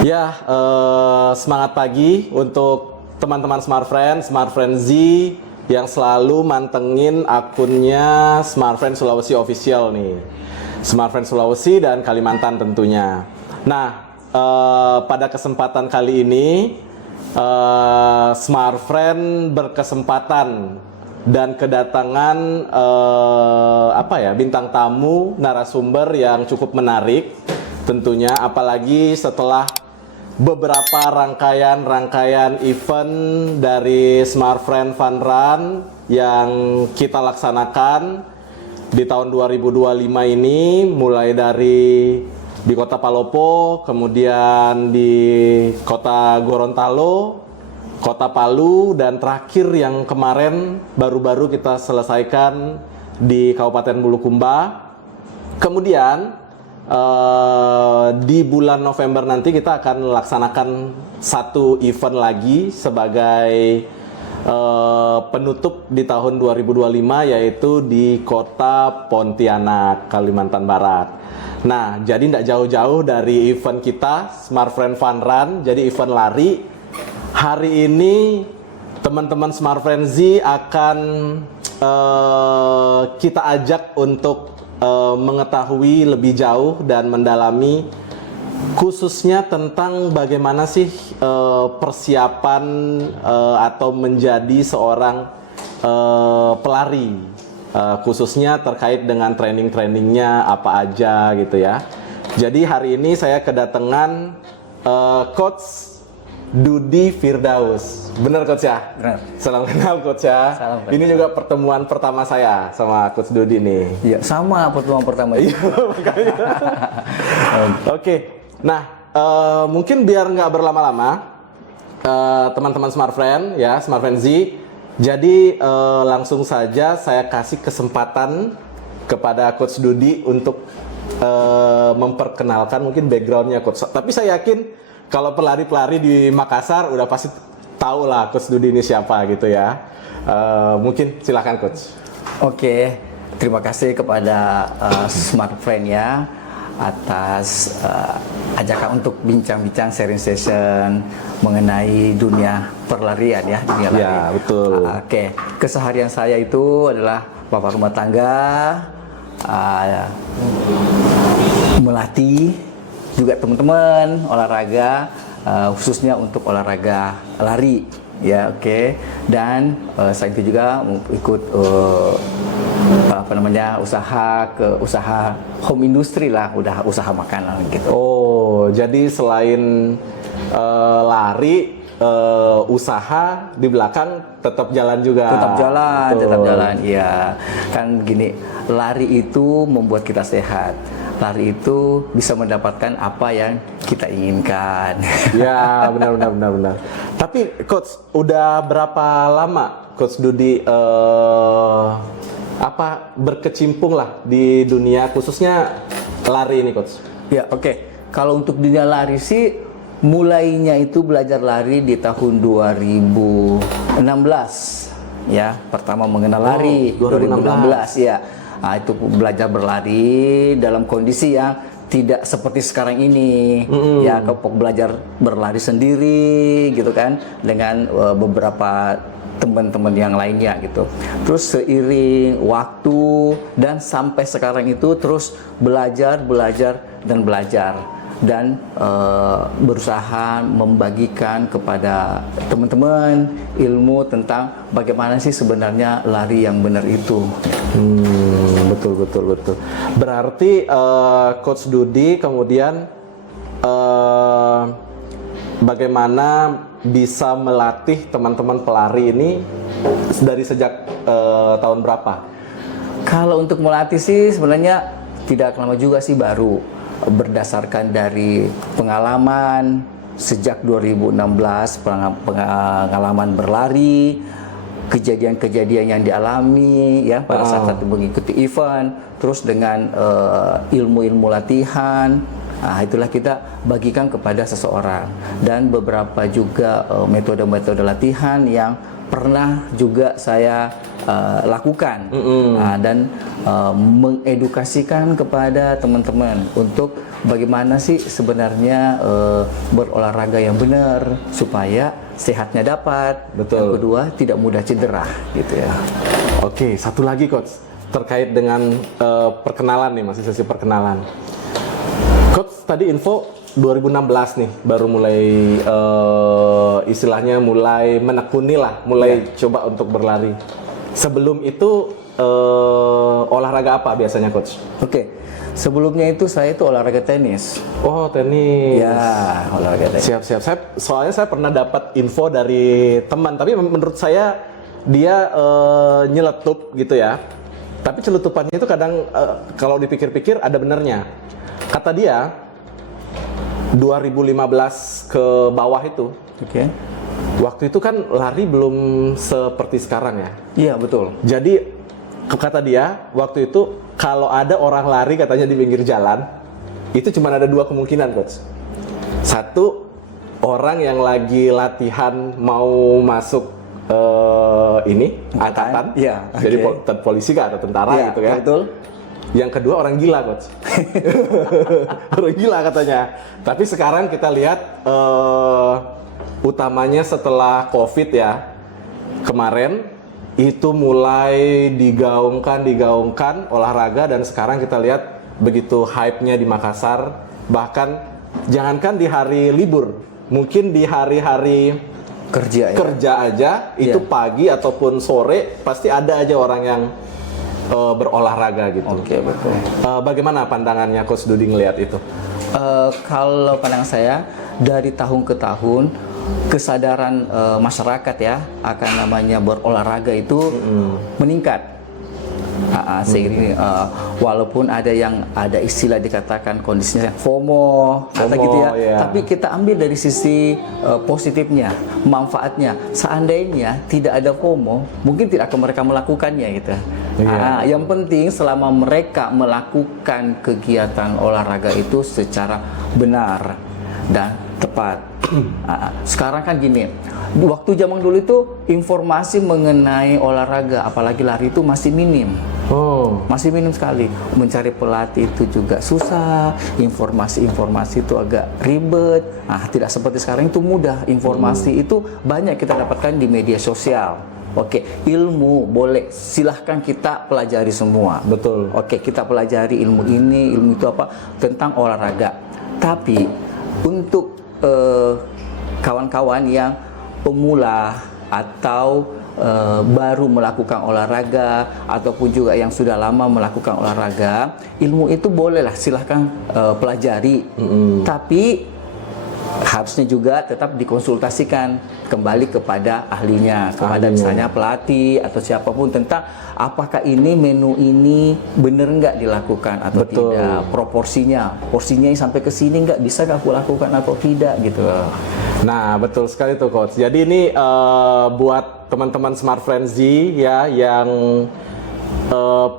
Ya, semangat pagi untuk teman-teman Smart Friend Z yang selalu mantengin akunnya Smart Friend Sulawesi Official nih. Smart Friend Sulawesi dan Kalimantan tentunya. Nah, pada kesempatan kali ini Smart Friend berkesempatan dan kedatangan bintang tamu narasumber yang cukup menarik tentunya, apalagi setelah beberapa rangkaian event dari Smart Friend Fun Run yang kita laksanakan di tahun 2025 ini, mulai dari di Kota Palopo, kemudian di Kota Gorontalo, Kota Palu, dan terakhir yang kemarin baru-baru kita selesaikan di Kabupaten Bulukumba. Kemudian di bulan November nanti kita akan melaksanakan satu event lagi sebagai penutup di tahun 2025, yaitu di Kota Pontianak, Kalimantan Barat. Nah, jadi tidak jauh-jauh dari event kita Smart Friend Fun Run, jadi event lari. Hari ini teman-teman Smart Friend Z akan kita ajak untuk mengetahui lebih jauh dan mendalami khususnya tentang bagaimana sih persiapan atau menjadi seorang pelari, khususnya terkait dengan training-trainingnya apa aja gitu ya. Jadi hari ini saya kedatangan Coach Dudi Firdaus. Benar Coach ya? Benar. Salam kenal Coach ya. Salam kenal. Ini juga pertemuan pertama saya sama Coach Dudi nih. Iya, sama pertemuan pertama itu. Makanya. Oke. Nah, mungkin biar nggak berlama-lama, teman-teman Smart Friend ya, Smart Friend Z. Jadi langsung saja saya kasih kesempatan kepada Coach Dudi untuk memperkenalkan mungkin backgroundnya Coach. Tapi saya yakin kalau pelari-pelari di Makassar udah pasti tahu lah Coach Dudi ini siapa gitu ya. Mungkin silakan Coach. Oke, terima kasih kepada Smart Friend ya atas ajakan untuk bincang-bincang sharing session mengenai dunia perlarian ya, dunia lari. Ya, betul. Oke, keseharian saya itu adalah bapak rumah tangga, melatih juga teman-teman olahraga, khususnya untuk olahraga lari ya. Oke. Dan selain itu juga ikut usaha home industry lah, udah usaha makanan gitu. Oh, jadi selain lari, usaha di belakang tetap jalan juga. Tetap jalan, betul. tetap jalan. Iya. Kan gini, lari itu membuat kita sehat. Lari itu bisa mendapatkan apa yang kita inginkan. Ya, benar. Tapi Coach, udah berapa lama Coach Dudi berkecimpung lah di dunia khususnya lari ini Coach? Ya, oke. Kalau untuk dunia lari sih mulainya itu belajar lari di tahun 2016 ya. Pertama mengenal lari 2016 ya. Nah, itu belajar berlari dalam kondisi yang tidak seperti sekarang ini. Ya, belajar berlari sendiri gitu kan, dengan beberapa teman-teman yang lainnya gitu. Terus seiring waktu dan sampai sekarang itu terus belajar dan berusaha membagikan kepada teman-teman ilmu tentang bagaimana sih sebenarnya lari yang benar itu. Betul. Berarti Coach Dudi kemudian bagaimana bisa melatih teman-teman pelari ini dari sejak tahun berapa? Kalau untuk melatih sih sebenarnya tidak lama juga sih, baru berdasarkan dari pengalaman sejak 2016, pengalaman berlari, kejadian-kejadian yang dialami ya pada saat mengikuti event, terus dengan ilmu-ilmu latihan. Nah, itulah kita bagikan kepada seseorang, dan beberapa juga metode-metode latihan yang pernah juga saya lakukan. Dan mengedukasikan kepada teman-teman untuk bagaimana sih sebenarnya berolahraga yang benar supaya sehatnya dapat. Betul. Yang kedua tidak mudah cedera gitu ya. Oke, satu lagi coach terkait dengan perkenalan nih, masih sesi perkenalan. Coach tadi info 2016 nih baru mulai istilahnya mulai menekuni lah, mulai coba untuk berlari. Sebelum itu olahraga apa biasanya coach? Oke. Sebelumnya itu saya itu olahraga tenis. Oh, tenis. Ya, olahraga tenis. Siap. Soalnya saya pernah dapat info dari teman, tapi menurut saya dia nyeletup gitu ya. Tapi celetupannya itu kadang kalau dipikir-pikir ada benernya. Kata dia 2015 ke bawah itu. Oke. Waktu itu kan lari belum seperti sekarang ya. Iya, betul. Jadi kata dia waktu itu kalau ada orang lari katanya di pinggir jalan, itu cuma ada dua kemungkinan coach. Satu, orang yang lagi latihan mau masuk angkatan, iya, jadi oke. polisi kah atau tentara Iya, gitu ya. betul. Yang kedua orang gila coach. Orang gila katanya. Tapi sekarang kita lihat utamanya setelah COVID ya kemarin itu mulai digaungkan olahraga, dan sekarang kita lihat begitu hype-nya di Makassar, bahkan jangankan di hari libur, mungkin di hari-hari kerja aja itu pagi ataupun sore pasti ada aja orang yang berolahraga gitu. Oke, betul. Bagaimana pandangannya Coach Dudi ngelihat itu? Kalau pandangan saya dari tahun ke tahun kesadaran masyarakat ya akan namanya berolahraga itu meningkat. Seiring walaupun ada istilah dikatakan kondisinya FOMO atau gitu ya, tapi kita ambil dari sisi positifnya, manfaatnya. Seandainya tidak ada FOMO, mungkin tidak akan mereka melakukannya gitu. Yang penting selama mereka melakukan kegiatan olahraga itu secara benar dan tepat. Sekarang kan gini, waktu zaman dulu itu informasi mengenai olahraga apalagi lari itu masih minim. Masih minim sekali. Mencari pelatih itu juga susah, informasi-informasi itu agak ribet. Tidak seperti sekarang itu mudah. Informasi itu banyak kita dapatkan di media sosial. Oke, ilmu boleh silahkan kita pelajari semua. Betul. Oke, kita pelajari ilmu ini, ilmu itu apa tentang olahraga. Tapi untuk kawan-kawan yang pemula atau baru melakukan olahraga ataupun juga yang sudah lama melakukan olahraga, ilmu itu bolehlah silahkan pelajari. Tapi harusnya juga tetap dikonsultasikan kembali kepada ahlinya, kepada misalnya pelatih atau siapapun tentang apakah ini menu ini benar nggak dilakukan atau tidak, porsinya sampai ke sini nggak bisa nggak aku lakukan atau tidak gitu. Nah, betul sekali tuh coach. Jadi ini buat teman-teman Smart Friends Z ya yang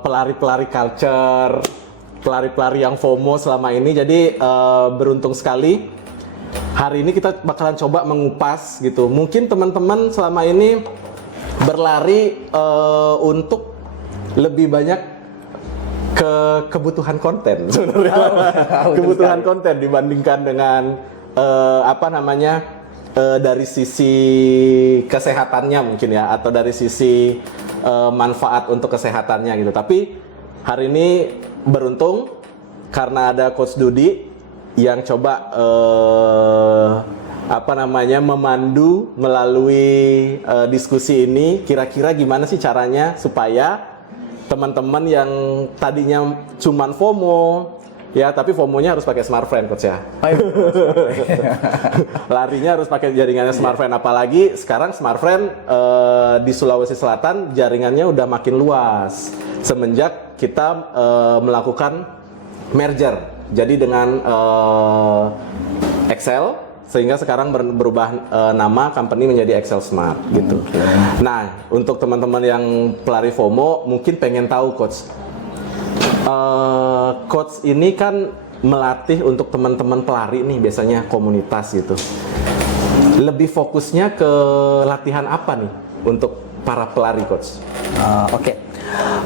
pelari-pelari culture, pelari-pelari yang FOMO selama ini. Jadi beruntung sekali. Hari ini kita bakalan coba mengupas gitu. Mungkin teman-teman selama ini berlari untuk lebih banyak kebutuhan konten sebenarnya. Kebutuhan konten dibandingkan dengan dari sisi kesehatannya mungkin ya, atau dari sisi manfaat untuk kesehatannya gitu. Tapi hari ini beruntung karena ada Coach Dudi yang coba memandu melalui diskusi ini. Kira-kira gimana sih caranya supaya teman-teman yang tadinya cuman FOMO ya, tapi FOMO-nya harus pakai Smart Friend coach ya. Larinya harus pakai jaringannya Smart Friend, apalagi sekarang Smart Friend di Sulawesi Selatan jaringannya udah makin luas semenjak kita melakukan merger. Jadi dengan Excel, sehingga sekarang berubah nama company menjadi Excel Smart gitu. Nah, untuk teman-teman yang pelari FOMO mungkin pengen tahu coach. Coach ini kan melatih untuk teman-teman pelari nih, biasanya komunitas gitu. Lebih fokusnya ke latihan apa nih untuk para pelari coach? Oke.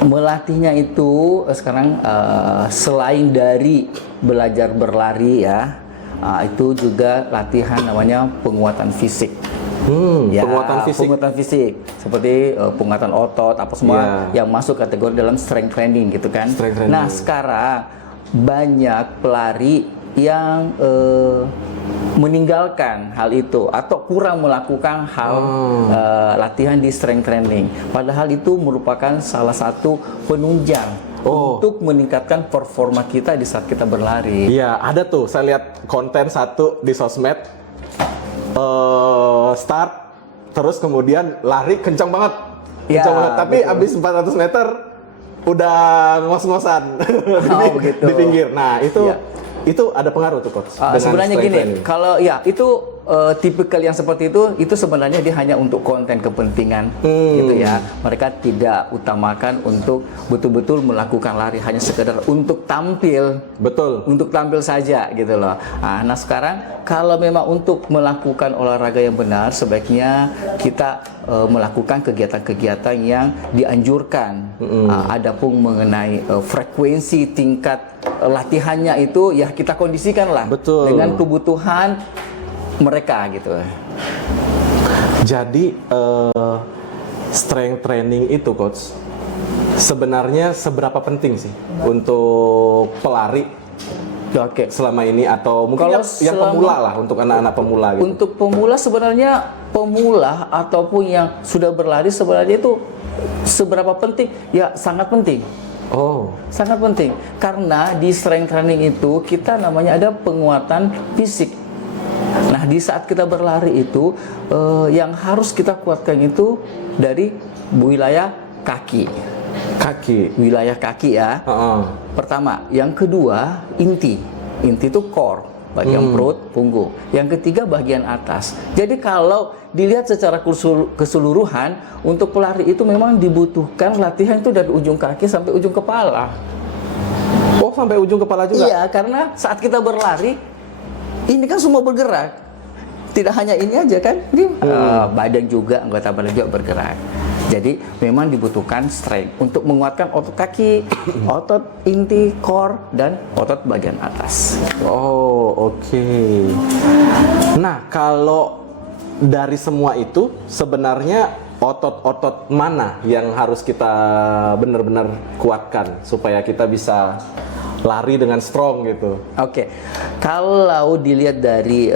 Melatihnya itu sekarang selain dari belajar berlari ya, itu juga latihan namanya penguatan fisik. Penguatan fisik seperti penguatan otot apa semua yang masuk kategori dalam strength training gitu kan. Nah sekarang banyak pelari yang meninggalkan hal itu atau kurang melakukan hal latihan di strength training. Padahal itu merupakan salah satu penunjang untuk meningkatkan performa kita di saat kita berlari. Iya, ada tuh. Saya lihat konten satu di sosmed. Start, terus kemudian lari kencang banget. Kencang banget. Tapi abis 400 meter udah ngos-ngosan di pinggir. Nah, itu ada pengaruh tuh coach. Sebenarnya gini, kalau ya itu tipikal yang seperti itu sebenarnya dia hanya untuk konten kepentingan gitu ya. Mereka tidak utamakan untuk betul-betul melakukan lari, hanya sekedar untuk tampil. Betul. Untuk tampil saja gitu loh. Nah sekarang kalau memang untuk melakukan olahraga yang benar, sebaiknya kita melakukan kegiatan-kegiatan yang dianjurkan. Adapun mengenai frekuensi tingkat latihannya itu ya kita kondisikan lah dengan kebutuhan mereka gitu. Jadi strength training itu coach sebenarnya seberapa penting sih untuk pelari selama ini, atau mungkin yang pemula lah, untuk anak-anak pemula gitu. Untuk pemula sebenarnya ataupun yang sudah berlari sebenarnya itu seberapa penting? Ya sangat penting. Sangat penting karena di strength training itu kita namanya ada penguatan fisik. Nah di saat kita berlari itu yang harus kita kuatkan itu dari wilayah kaki, wilayah kaki ya. Pertama, yang kedua inti itu core, bagian perut, punggung. Yang ketiga bagian atas. Jadi kalau dilihat secara keseluruhan untuk pelari itu memang dibutuhkan latihan itu dari ujung kaki sampai ujung kepala. Sampai ujung kepala juga? Iya, karena saat kita berlari ini kan semua bergerak. Tidak hanya ini aja kan, badan juga, anggota badan juga bergerak. Jadi memang dibutuhkan strength untuk menguatkan otot kaki, otot inti, core, dan otot bagian atas. Oke. Nah, kalau dari semua itu sebenarnya otot-otot mana yang harus kita benar-benar kuatkan supaya kita bisa lari dengan strong gitu? Oke. Kalau dilihat dari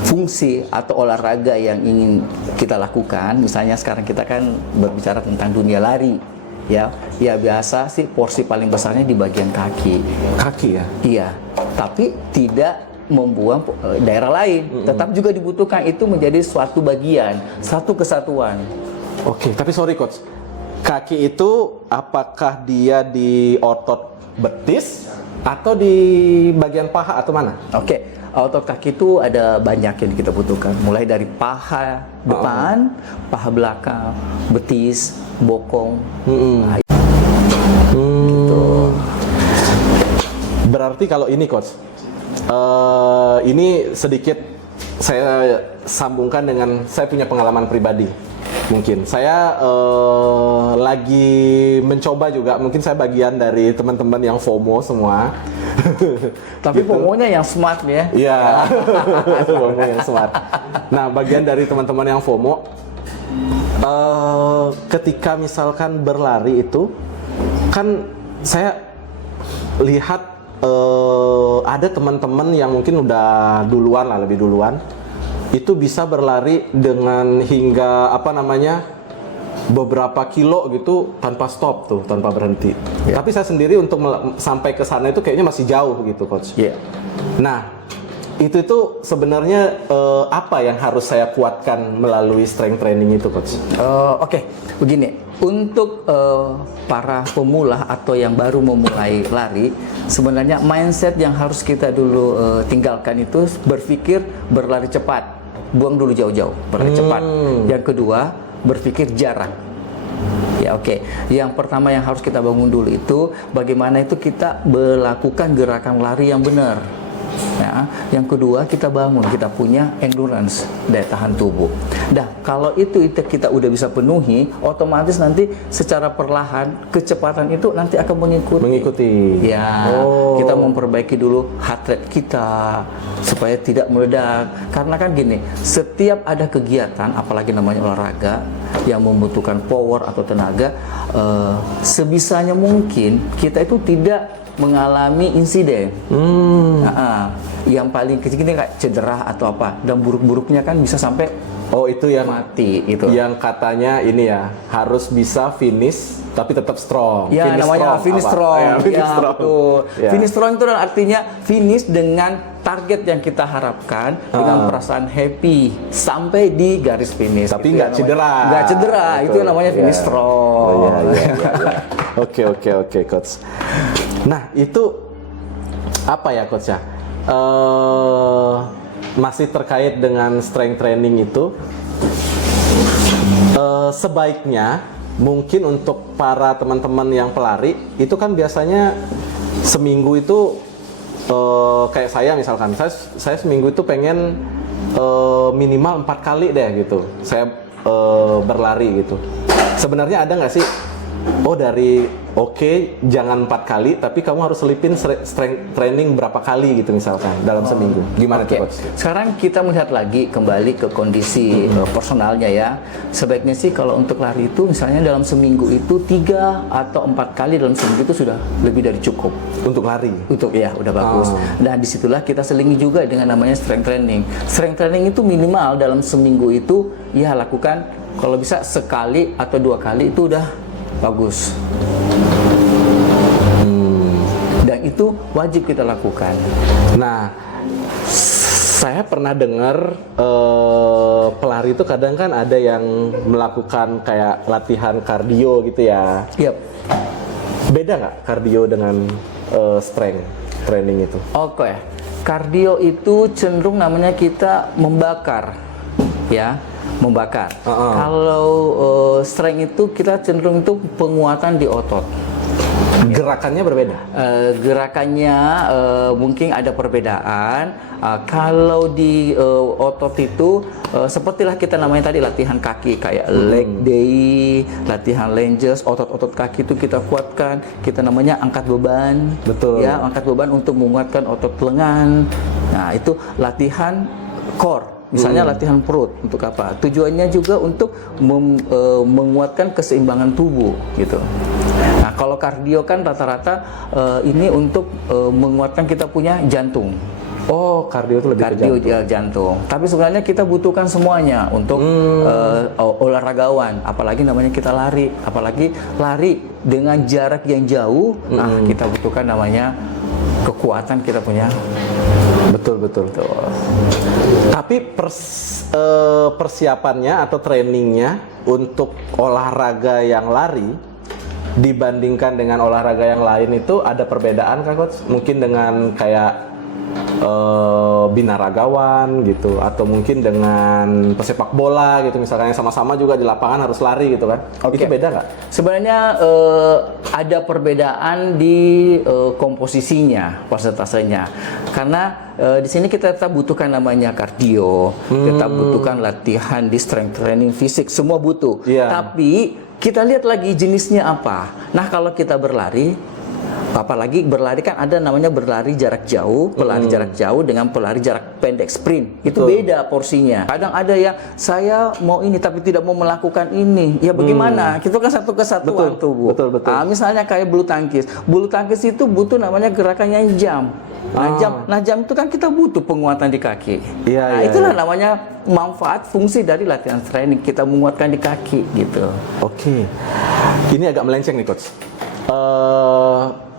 fungsi atau olahraga yang ingin kita lakukan, misalnya sekarang kita kan berbicara tentang dunia lari, ya biasa sih porsi paling besarnya di bagian kaki ya. Iya, tapi tidak membuang daerah lain, tetap juga dibutuhkan, itu menjadi suatu bagian, satu kesatuan. Oke, tapi sorry coach, kaki itu apakah dia di otot betis atau di bagian paha atau mana? Oke. Otot kaki itu ada banyak yang kita butuhkan, mulai dari paha depan, paha belakang, betis, bokong. Gitu. Berarti kalau ini coach, ini sedikit saya sambungkan dengan saya punya pengalaman pribadi. Mungkin saya lagi mencoba juga, mungkin saya bagian dari teman-teman yang FOMO semua. Tapi gitu. FOMO-nya yang smart ya. Iya. FOMO yang smart. Nah, bagian dari teman-teman yang FOMO, ketika misalkan berlari itu, kan saya lihat ada teman-teman yang mungkin udah duluan lah, lebih duluan, itu bisa berlari dengan hingga beberapa kilo gitu tanpa stop tuh, tanpa berhenti. Tapi saya sendiri untuk sampai ke sana itu kayaknya masih jauh gitu coach. Nah, itu sebenarnya apa yang harus saya kuatkan melalui strength training itu coach? Oke, begini, untuk para pemula atau yang baru memulai lari, sebenarnya mindset yang harus kita dulu tinggalkan itu berpikir berlari cepat, buang dulu jauh-jauh, berlari cepat. Yang kedua, berpikir jarak. Ya oke. Yang pertama yang harus kita bangun dulu itu bagaimana itu kita melakukan gerakan lari yang benar. Ya, yang kedua kita bangun, kita punya endurance, daya tahan tubuh. Dah, kalau itu kita udah bisa penuhi, otomatis nanti secara perlahan kecepatan itu nanti akan mengikuti. Ya, kita memperbaiki dulu heart rate kita supaya tidak meledak. Karena kan gini, setiap ada kegiatan, apalagi namanya olahraga yang membutuhkan power atau tenaga, sebisanya mungkin kita itu tidak mengalami insiden. Yang paling kecil ini kayak cedera atau apa, dan buruk-buruknya kan bisa sampai itu yang mati itu. Yang katanya ini ya, harus bisa finish tapi tetap strong. Ya, namanya finish strong. Finish strong. Betul. Ya. Finish strong itu artinya finish dengan target yang kita harapkan, dengan perasaan happy sampai di garis finish. Tapi nggak cedera. Nggak cedera, itu yang namanya finish strong. Oke, coach. Nah, itu apa ya, coach ya? Masih terkait dengan strength training itu, sebaiknya mungkin untuk para teman-teman yang pelari itu kan biasanya seminggu itu kayak saya misalkan, saya seminggu itu pengen minimal 4 kali deh gitu saya berlari gitu. Sebenarnya ada nggak sih jangan 4 kali, tapi kamu harus selipin strength training berapa kali gitu misalkan dalam seminggu. Gimana tuh, coach? Sekarang kita melihat lagi kembali ke kondisi personalnya ya. Sebaiknya sih kalau untuk lari itu misalnya dalam seminggu itu 3 atau 4 kali dalam seminggu itu sudah lebih dari cukup. Untuk lari? Udah bagus. Dan disitulah kita selingi juga dengan namanya strength training. Strength training itu minimal dalam seminggu itu ya lakukan kalau bisa sekali atau 2 kali itu udah bagus. Dan itu wajib kita lakukan. Nah, saya pernah dengar pelari itu kadang kan ada yang melakukan kayak latihan kardio gitu ya. Yap. Beda nggak kardio dengan strength training itu? Oke. Kardio itu cenderung namanya kita membakar, ya. Membakar. Kalau strength itu kita cenderung itu penguatan di otot. Gerakannya berbeda? Gerakannya mungkin ada perbedaan. Kalau di otot itu sepertilah kita namanya tadi latihan kaki kayak leg day, latihan lunges, otot-otot kaki itu kita kuatkan. Kita namanya angkat beban. Betul. Ya, angkat beban untuk menguatkan otot lengan. Nah, itu latihan core. Misalnya latihan perut untuk apa? Tujuannya juga untuk menguatkan keseimbangan tubuh gitu. Nah, kalau kardio kan rata-rata ini untuk menguatkan kita punya jantung. Oh, kardio itu lebih kardio ke jantung. Jantung. Tapi sebenarnya kita butuhkan semuanya untuk olahragawan, apalagi namanya kita lari, apalagi lari dengan jarak yang jauh. Nah, kita butuhkan namanya kekuatan kita punya. Betul. Tapi persiapannya atau trainingnya untuk olahraga yang lari dibandingkan dengan olahraga yang lain itu ada perbedaan kan, coach? Mungkin dengan kayak binaragawan gitu, atau mungkin dengan pesepak bola gitu misalnya, sama-sama juga di lapangan harus lari gitu kan. Itu beda nggak? Sebenarnya ada perbedaan di komposisinya, persentasenya. Karena di sini kita tetap butuhkan namanya kardio, tetap butuhkan latihan di strength training fisik, semua butuh. Tapi kita lihat lagi jenisnya apa. Nah, kalau kita berlari, apalagi berlari kan ada namanya berlari jarak jauh, pelari jarak jauh dengan pelari jarak pendek sprint. Itu beda porsinya. Kadang ada yang saya mau ini tapi tidak mau melakukan ini. Ya bagaimana? Itu kan satu kesatuan tubuh. Betul. Misalnya kayak bulu tangkis. Bulu tangkis itu butuh namanya gerakan yang jam. Nah, jam itu kan kita butuh penguatan di kaki. Itulah namanya manfaat fungsi dari latihan training, kita menguatkan di kaki gitu. Oke. Ini agak melenceng nih, coach.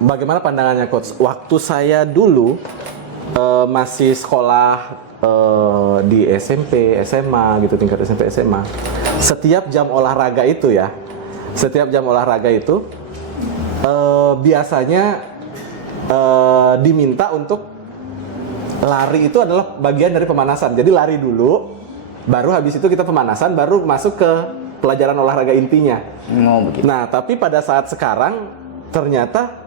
Bagaimana pandangannya, coach? Waktu saya dulu masih sekolah di SMP, SMA gitu, tingkat SMP, SMA. Setiap jam olahraga itu biasanya diminta untuk lari itu adalah bagian dari pemanasan. Jadi lari dulu, baru habis itu kita pemanasan, baru masuk ke pelajaran olahraga intinya. Begitu. Nah, tapi pada saat sekarang ternyata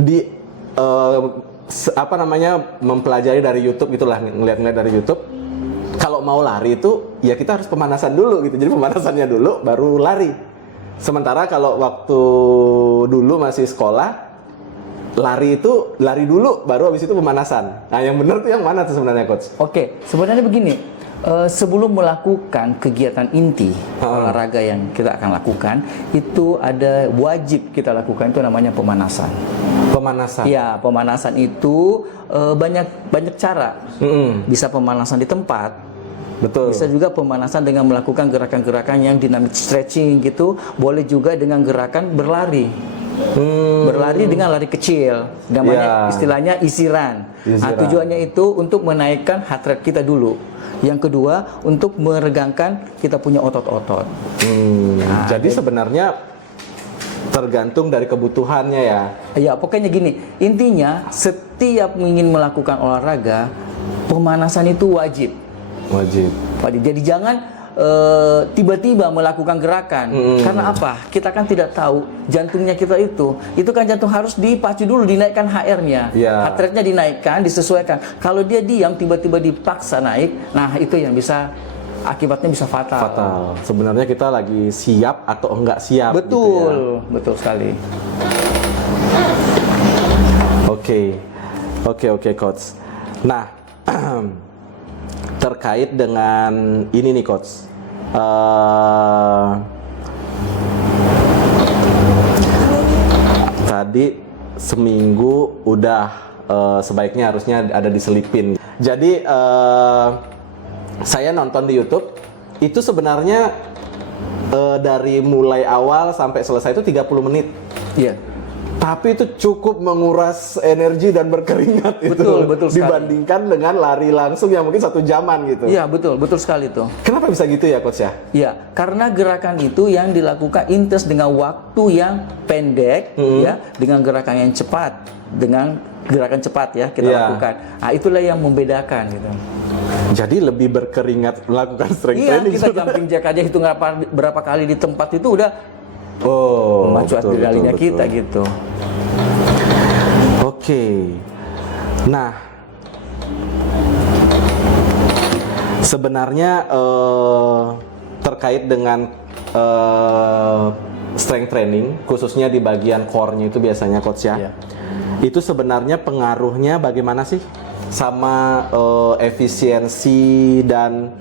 di mempelajari dari YouTube gitulah, ngeliat-ngeliat dari YouTube. Kalau mau lari itu ya kita harus pemanasan dulu gitu. Jadi pemanasannya dulu baru lari. Sementara kalau waktu dulu masih sekolah, lari itu lari dulu baru habis itu pemanasan. Nah, yang benar tuh yang mana tuh sebenarnya, Coach? Oke, sebenarnya begini. Sebelum melakukan kegiatan inti olahraga yang kita akan lakukan, itu ada wajib kita lakukan, itu namanya pemanasan. Pemanasan. Ya, pemanasan itu banyak cara. Bisa pemanasan di tempat. Betul. Bisa juga pemanasan dengan melakukan gerakan-gerakan yang dynamic stretching gitu. Boleh juga dengan gerakan berlari. Berlari dengan lari kecil, namanya istilahnya easy run. Nah, tujuannya itu untuk menaikkan heart rate kita dulu. Yang kedua, untuk meregangkan kita punya otot-otot. Nah, jadi sebenarnya tergantung dari kebutuhannya ya. Ya, pokoknya gini, intinya setiap ingin melakukan olahraga, pemanasan itu wajib. Wajib. Jadi jangan tiba-tiba melakukan gerakan. Karena apa? Kita kan tidak tahu jantungnya kita itu kan jantung harus dipacu dulu, dinaikkan HR-nya. Heart rate-nya dinaikkan, disesuaikan. Kalau dia diam tiba-tiba dipaksa naik, nah itu yang bisa akibatnya bisa fatal. Fatal. Sebenarnya kita lagi siap atau enggak siap. Betul, gitu ya. Betul sekali. Oke, Coach. Nah, terkait dengan ini nih, Coach. Tadi seminggu udah sebaiknya harusnya ada diselipin. Jadi saya nonton di YouTube itu sebenarnya dari mulai awal sampai selesai itu 30 menit. Iya. Tapi itu cukup menguras energi dan berkeringat betul sekali. Dibandingkan dengan lari langsung yang mungkin 1 jaman gitu. Iya, betul sekali tuh. Kenapa bisa gitu ya, Coach ya? Ya, karena gerakan itu yang dilakukan intens dengan waktu yang pendek, ya, dengan gerakan yang cepat, dengan gerakan cepat ya kita lakukan. Nah, itulah yang membedakan gitu. Jadi lebih berkeringat melakukan strength training. Iya, kita jumping jack aja hitung berapa kali di tempat itu udah memacu adrenalinnya kita gitu. Oke. Nah, sebenarnya terkait dengan strength training, khususnya di bagian core-nya itu biasanya, Coach ya. Itu sebenarnya pengaruhnya bagaimana sih sama efisiensi dan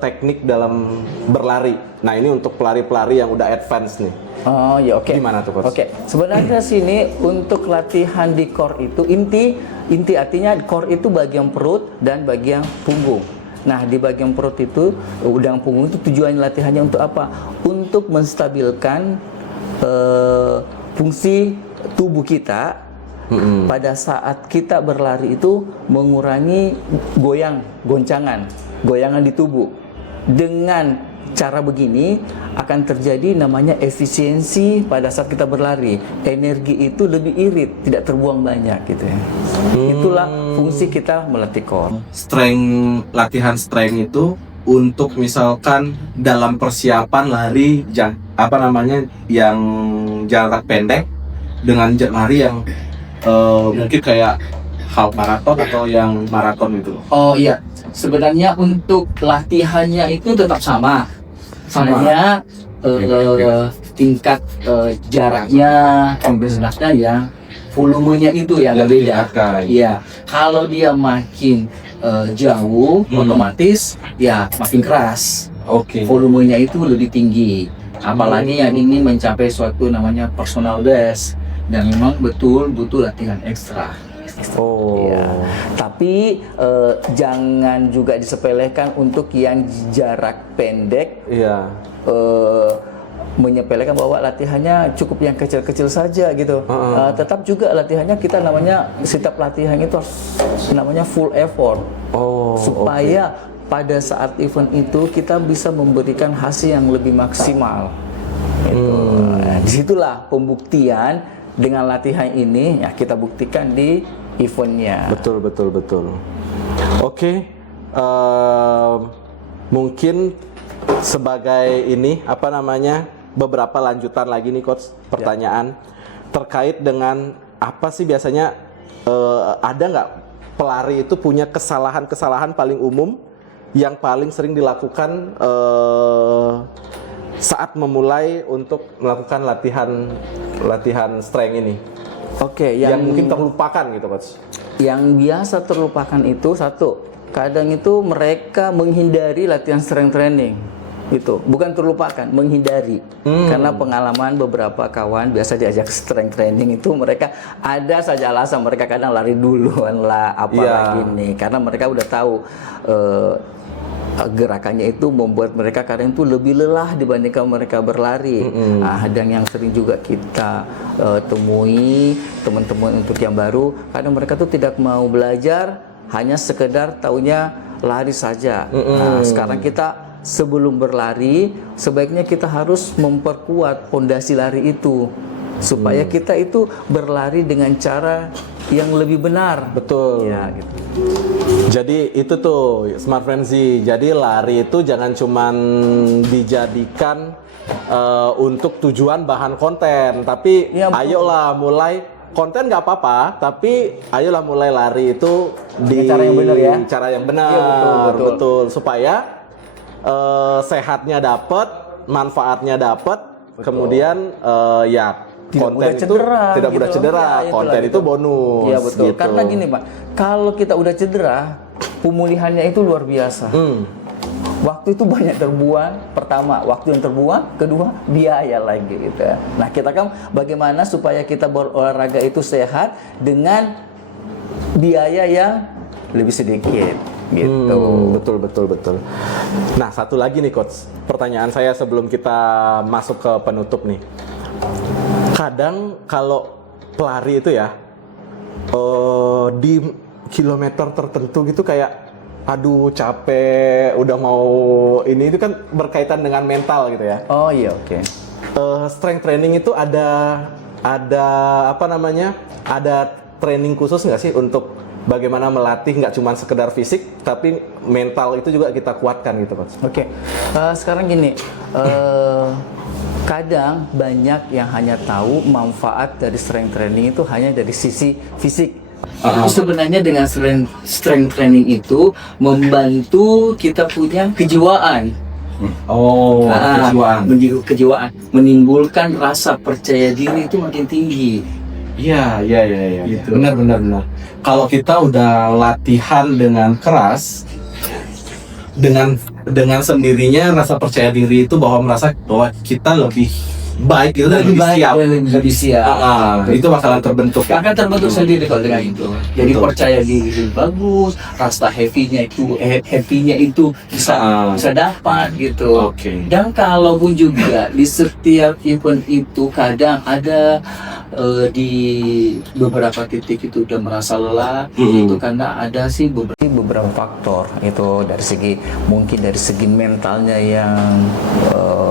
teknik dalam berlari. Nah, ini untuk pelari-pelari yang udah advance nih. Oh ya, oke. Gimana tuh, Coach? Oke. Sebenarnya sini untuk latihan di core itu inti artinya core itu bagian perut dan bagian punggung. Nah, di bagian perut itu udang punggung itu tujuan latihannya untuk apa? Untuk menstabilkan fungsi tubuh kita. Pada saat kita berlari itu mengurangi goncangan di tubuh. Dengan cara begini akan terjadi namanya efisiensi pada saat kita berlari. Energi itu lebih irit, tidak terbuang banyak gitu ya. Itulah fungsi kita melatih core. Latihan strength itu untuk misalkan dalam persiapan lari yang jarak pendek dengan lari yang mungkin kayak half marathon atau yang maraton gitu. Oh iya, sebenarnya untuk latihannya itu tetap sama. Hanya tingkat jaraknya, beratnya ya, volumenya itu yang beda. Iya, kalau dia makin jauh, otomatis ya makin keras. Volumenya itu lebih tinggi. Apalagi yang ini mencapai suatu namanya personal best. Dan memang betul butuh latihan ekstra. Ya. Tapi jangan juga disepelekan untuk yang jarak pendek. Iya. Menyepelekan bahwa latihannya cukup yang kecil-kecil saja gitu. Tetap juga latihannya kita setiap latihan itu harus namanya full effort. Supaya pada saat event itu kita bisa memberikan hasil yang lebih maksimal. Nah, disitulah pembuktian dengan latihan ini ya kita buktikan di eventnya. Betul. Oke, mungkin sebagai ini beberapa lanjutan lagi nih, Coach, pertanyaan terkait dengan apa sih biasanya ada nggak pelari itu punya kesalahan-kesalahan paling umum yang paling sering dilakukan saat memulai untuk melakukan latihan strength ini? Oke, Yang mungkin terlupakan gitu, Coach. yang biasa terlupakan itu satu, kadang itu mereka menghindari latihan strength training. Itu bukan terlupakan, menghindari. Karena pengalaman beberapa kawan biasa diajak strength training itu mereka ada saja alasan, mereka kadang lari duluan lah apalagi nih, karena mereka udah tahu gerakannya itu membuat mereka kadang itu lebih lelah dibandingkan mereka berlari. Nah, dan yang sering juga kita temui teman-teman untuk yang baru, kadang mereka tuh tidak mau belajar, hanya sekedar taunya lari saja. Nah, sekarang kita sebelum berlari sebaiknya kita harus memperkuat pondasi lari itu supaya kita itu berlari dengan cara yang lebih benar. Betul. Ya, gitu. Jadi itu tuh Smart Frenzy. Jadi lari itu jangan cuman dijadikan untuk tujuan bahan konten, tapi Ya, betul. ayolah mulai konten nggak apa-apa, tapi ayolah mulai lari itu di cara yang benar ya. cara yang benar, Iya, betul. betul. Supaya sehatnya dapat, manfaatnya dapat, kemudian ya Tidak konten mudah itu cedera, tidak gitu mudah loh. cedera, Ya, itulah konten gitu. itu bonus. Iya betul. Gitu. Karena gini Pak, kalau kita udah cedera, pemulihannya itu luar biasa. Waktu itu banyak terbuang. Pertama, waktu yang terbuang. Kedua, biaya lagi gitu. Nah, kita kan bagaimana supaya kita berolahraga itu sehat dengan biaya yang lebih sedikit gitu. Betul. Nah, satu lagi nih Coach, pertanyaan saya sebelum kita masuk ke penutup nih. Kadang kalau pelari itu ya di kilometer tertentu gitu kayak aduh capek, udah mau ini, itu kan berkaitan dengan mental gitu ya. Oh iya, oke. Strength training itu ada apa namanya? Ada training khusus nggak sih untuk bagaimana melatih nggak cuma sekedar fisik, tapi mental itu juga kita kuatkan gitu, Coach? Oke. Sekarang gini, kadang banyak yang hanya tahu manfaat dari strength training itu hanya dari sisi fisik. Sebenarnya dengan strength training itu membantu kita punya kejiwaan. Oh, kejiwaan. Kejiwaan, menimbulkan rasa percaya diri itu makin tinggi. Iya. Gitu. Benar. Kalau kita udah latihan dengan keras, dengan sendirinya rasa percaya diri itu merasa bahwa kita lebih baik, gitu, lebih siap. lebih siap. Itu bakalan terbentuk. Akan terbentuk sendiri kalau dengan itu. Jadi Betul. percaya diri lebih bagus, rasa happy-nya itu bisa dapat gitu. Oke. Dan kalaupun juga di setiap event itu kadang ada di beberapa titik itu udah merasa lelah, itu karena ada sih beberapa faktor itu mungkin dari segi mentalnya yang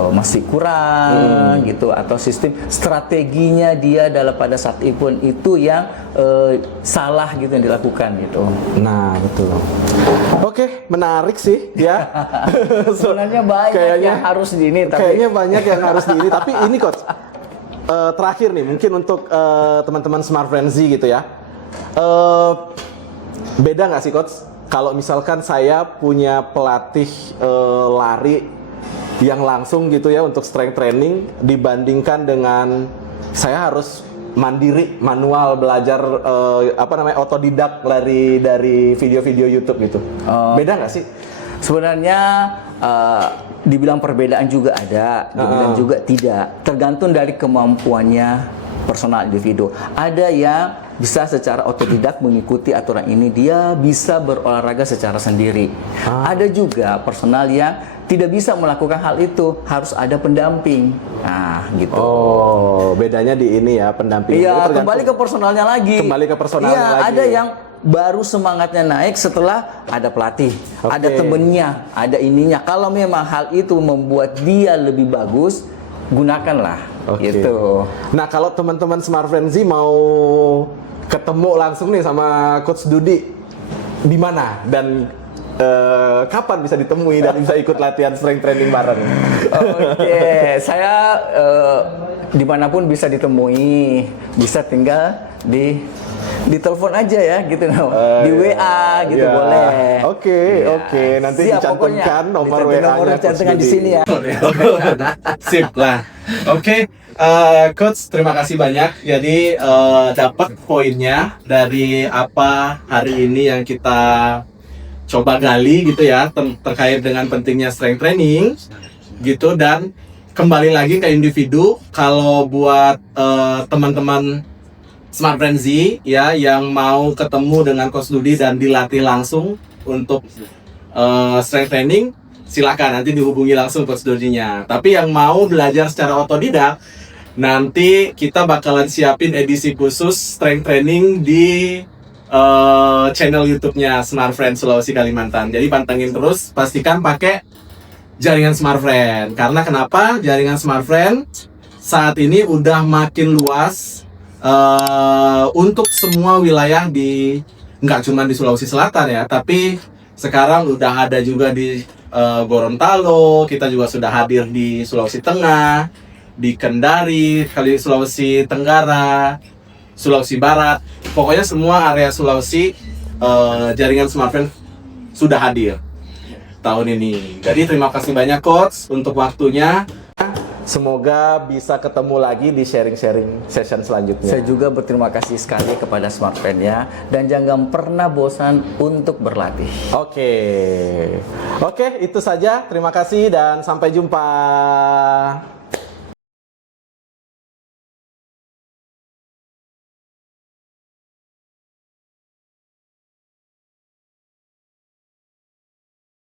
masih kurang gitu, atau sistem strateginya dia pada saat event itu yang salah gitu yang dilakukan gitu. Nah, betul. Oke, menarik sih ya. Sebenarnya banyak yang harus Kayaknya banyak yang harus tapi ini Coach, terakhir nih mungkin untuk teman-teman Smart Frenzy gitu ya. Beda nggak sih Coach kalau misalkan saya punya pelatih lari yang langsung gitu ya untuk strength training dibandingkan dengan saya harus mandiri, manual, belajar otodidak lari dari video-video YouTube gitu. Beda nggak sih? Sebenarnya dibilang perbedaan juga ada, dibilang juga tidak. Tergantung dari kemampuannya personal individu. Ada yang bisa secara otodidak mengikuti aturan ini, dia bisa berolahraga secara sendiri. Ada juga personal yang tidak bisa melakukan hal itu, harus ada pendamping. Nah, gitu. Oh, bedanya di ini ya, pendamping. Iya, Itu kembali ke personalnya lagi. Kembali ke personalnya Iya, lagi. ada yang baru semangatnya naik setelah ada pelatih, ada temennya, ada ininya. Kalau memang hal itu membuat dia lebih bagus, gunakanlah. Gitu. Nah, kalau teman-teman Smart Frenzy mau ketemu langsung nih sama Coach Dudi, di mana dan kapan bisa ditemui dan bisa ikut latihan strength training bareng? Oke, saya dimanapun bisa ditemui, bisa tinggal di Ditelepon aja ya gitu di WA gitu Ya. boleh. Oke, Ya. oke. Nanti Siap, dicantumkan pokoknya. nomor Dicantum WA-nya nomornya Coach cantumkan di Dudi. sini ya. Sip lah. Oke, Coach, terima kasih banyak. Jadi dapat poinnya dari apa hari ini yang kita coba gali gitu ya terkait dengan pentingnya strength training gitu, dan kembali lagi ke individu. Kalau buat teman-teman Smart Friends Z ya yang mau ketemu dengan Coach Dudi dan dilatih langsung untuk strength training, silakan nanti dihubungi langsung Coach Dudinya. Tapi yang mau belajar secara otodidak, nanti kita bakalan siapin edisi khusus strength training di channel YouTube-nya Smart Friend Sulawesi Kalimantan. Jadi pantengin terus, pastikan pakai jaringan Smart Friend. Karena kenapa? Jaringan Smart Friend saat ini udah makin luas untuk semua wilayah nggak cuma di Sulawesi Selatan ya, tapi sekarang udah ada juga di Gorontalo, kita juga sudah hadir di Sulawesi Tengah, di Kendari, kali Sulawesi Tenggara, Sulawesi Barat, pokoknya semua area Sulawesi jaringan Smart Friend sudah hadir tahun ini. Jadi terima kasih banyak Coach untuk waktunya. Semoga bisa ketemu lagi di sharing-sharing session selanjutnya. Saya juga berterima kasih sekali kepada Smart Friend ya, dan jangan pernah bosan untuk berlatih. Oke, itu saja. Terima kasih dan sampai jumpa.